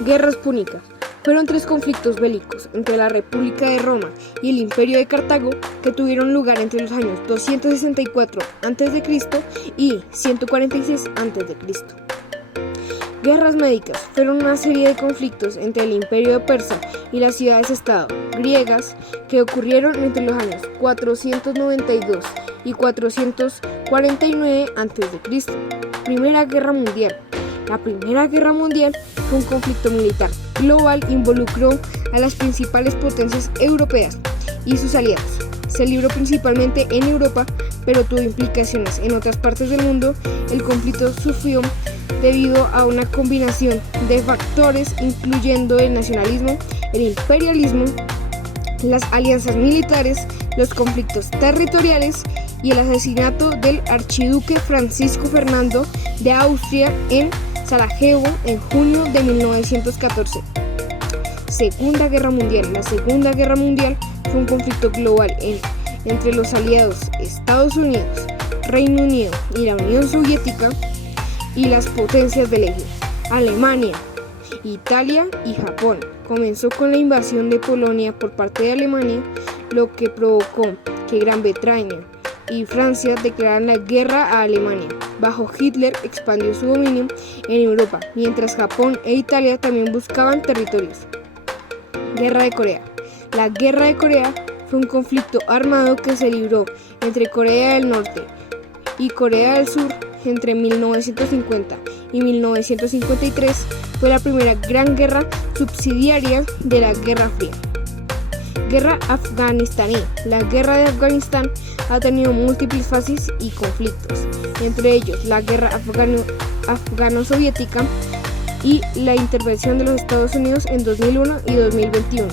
Guerras púnicas. Fueron 3 conflictos bélicos entre la República de Roma y el Imperio de Cartago que tuvieron lugar entre los años 264 a.C. y 146 a.C. Guerras médicas. Fueron una serie de conflictos entre el Imperio persa y las ciudades-estado griegas que ocurrieron entre los años 492 y 449 a.C. Primera Guerra Mundial. La Primera Guerra Mundial fue un conflicto militar global, involucró a las principales potencias europeas y sus aliados. Se libró principalmente en Europa, pero tuvo implicaciones en otras partes del mundo. El conflicto sufrió debido a una combinación de factores, incluyendo el nacionalismo, el imperialismo, las alianzas militares, los conflictos territoriales y el asesinato del archiduque Francisco Fernando de Austria en Sarajevo en junio de 1914. Segunda Guerra Mundial. La Segunda Guerra Mundial fue un conflicto global entre los aliados Estados Unidos, Reino Unido y la Unión Soviética y las potencias del eje, Alemania, Italia y Japón. Comenzó con la invasión de Polonia por parte de Alemania, lo que provocó que Gran Bretaña y Francia declararan la guerra a Alemania. Bajo Hitler expandió su dominio en Europa, mientras Japón e Italia también buscaban territorios. Guerra de Corea. La Guerra de Corea fue un conflicto armado que se libró entre Corea del Norte y Corea del Sur entre 1950 y 1953. Fue la primera gran guerra subsidiaria de la Guerra Fría. Guerra afganistaní. La guerra de Afganistán ha tenido múltiples fases y conflictos, entre ellos la guerra afgano-soviética y la intervención de los Estados Unidos en 2001 y 2021.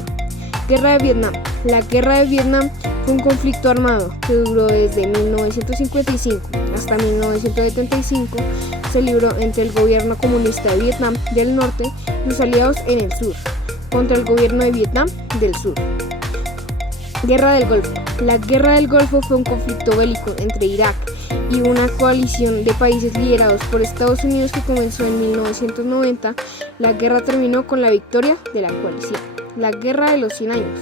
Guerra de Vietnam. La guerra de Vietnam fue un conflicto armado que duró desde 1955 hasta 1975. Se libró entre el gobierno comunista de Vietnam del Norte y sus aliados en el sur, contra el gobierno de Vietnam del Sur. Guerra del Golfo. La Guerra del Golfo fue un conflicto bélico entre Irak y una coalición de países liderados por Estados Unidos que comenzó en 1990. La guerra terminó con la victoria de la coalición. La Guerra de los 100 años.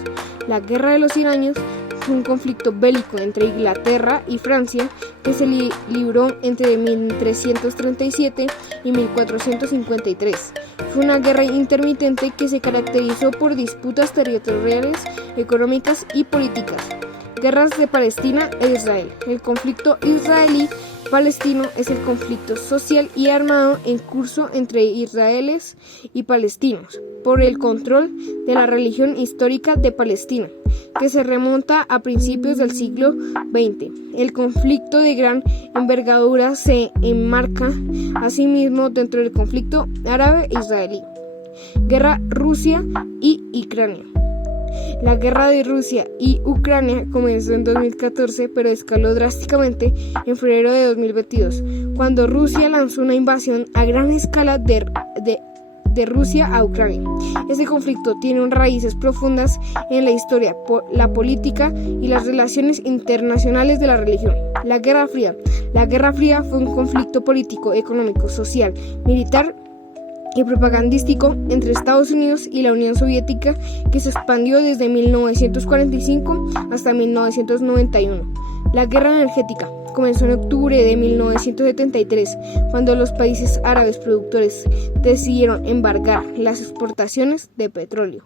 La Guerra de los 100 años fue un conflicto bélico entre Inglaterra y Francia que se libró entre 1337 y 1453. Fue una guerra intermitente que se caracterizó por disputas territoriales, económicas y políticas. Guerras de Palestina e Israel. El conflicto israelí-palestino es el conflicto social y armado en curso entre israelíes y palestinos por el control de la religión histórica de Palestina, que se remonta a principios del siglo XX. El conflicto de gran envergadura se enmarca asimismo dentro del conflicto árabe-israelí. Guerra Rusia y Ucrania. La guerra de Rusia y Ucrania comenzó en 2014, pero escaló drásticamente en febrero de 2022, cuando Rusia lanzó una invasión a gran escala de Rusia a Ucrania. Este conflicto tiene raíces profundas en la historia, la política y las relaciones internacionales de la región. La Guerra Fría. La Guerra Fría fue un conflicto político, económico, social, militar y propagandístico entre Estados Unidos y la Unión Soviética que se expandió desde 1945 hasta 1991. La Guerra Energética comenzó en octubre de 1973, cuando los países árabes productores decidieron embargar las exportaciones de petróleo.